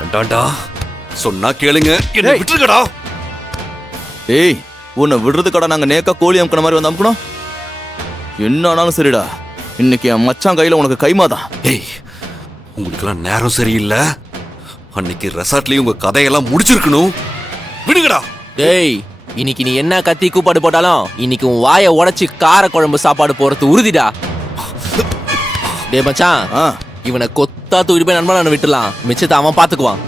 வேண்டாண்டா, சொன்னா கேளுங்க, என்ன விட்டுருக்கடா. ஏய், உன்னை விடுறதுக்கடா நாங்க நேக்கா கோழி அமுக்கின மாதிரி வந்து அமுக்கணும்? என்ன ஆனாலும் சரிடா, இன்னைக்கு என் மச்சான் கையில உனக்கு கைமாதான். ஏய், உங்களுக்கெல்லாம் நேரம் சரியில்லை. அன்னைக்கு ரெசார்ட்லயும் உங்க கதையெல்லாம் முடிச்சிருக்கணும். விடுங்கடா. டேய், இன்னைக்கு நீ என்ன கத்தி கூப்பாடு போட்டாலும் இன்னைக்கு உன் வாயை உடைச்சு கார குழம்பு சாப்பாடு போறது உறுதிடா. டே மச்சான், இவனை கொத்தா தூக்கிட்டு போய் நண்பனை விட்டுலாம், மிச்சத்தை அவன் பாத்துக்குவான்.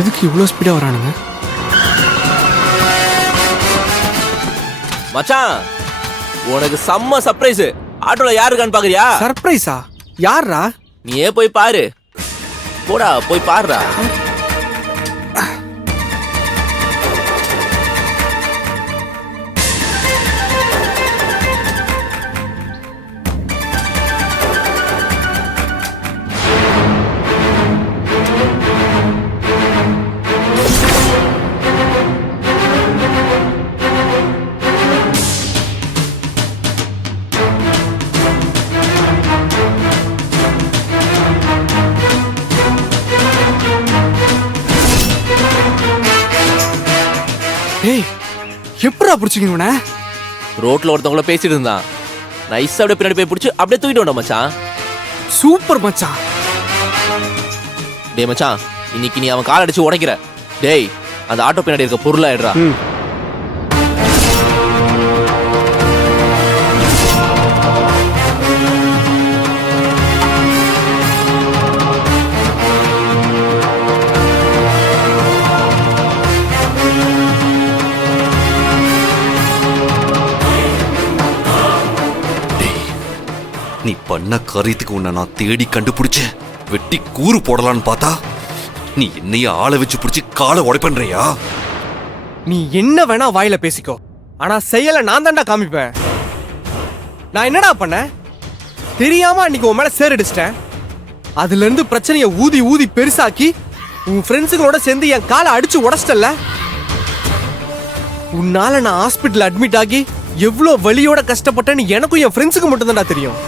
எதுக்கு இவ்வளோ ஸ்பீடா வரானுங்க? மச்சான், உனக்கு செம்ம சர்ப்ரைஸ். ஆட்டோல யாரு இருக்கான்னு பாக்குறியா? சர்ப்ரைஸா? யாரா? நீயே போய் பாரு. போடா, போய் பாருடா. ஏய், எப்படா பிடிச்சிங்க இவனை? ரோட்ல ஒருத்தவங்கள பேசிட்டு இருந்தான். நைஸா அப்படியே பின்னாடி போய் பிடிச்சு அப்படியே தூக்கிட்டு வந்தோம் மச்சான். சூப்பர் மச்சான். டேய் மச்சான், இன்னைக்கு நீ அவன் கால் அடிச்சு உடைக்கிற. டேய், அந்த ஆட்டோ பின்னாடி இருக்க பொருளா எடுறா. நீ பண்ண காரியத்துக்கு உன்னை நான் தேடி கண்டுபிடிச்சேன். வெட்டி கூறு போடலான்னு பார்த்தா நீ என்னைய ஆளை வச்சு பிடிச்சி காலை உடைப்பன்றியா? நீ என்ன வேணா வாயில பேசிக்கோ, ஆனா செயல நான் தான்டா காமிப்பேன். நான் என்னடா பண்ண தெரியாம அன்னைக்கு உன் மேல சேரடிச்சிட்டேன். அதுல இருந்து பிரச்சனையை ஊதி ஊதி பெருசாக்கி உன் ஃப்ரெண்ட்ஸுங்களோட சேர்ந்து என் காலை அடிச்சு உடைச்சிட்டல. உன்னால நான் ஹாஸ்பிட்டல் அட்மிட் ஆகி எவ்வளவு வலியோட கஷ்டப்பட்டேன்னு எனக்கும் என் ஃப்ரெண்ட்ஸுக்கு மட்டும் தான்டா தெரியும்.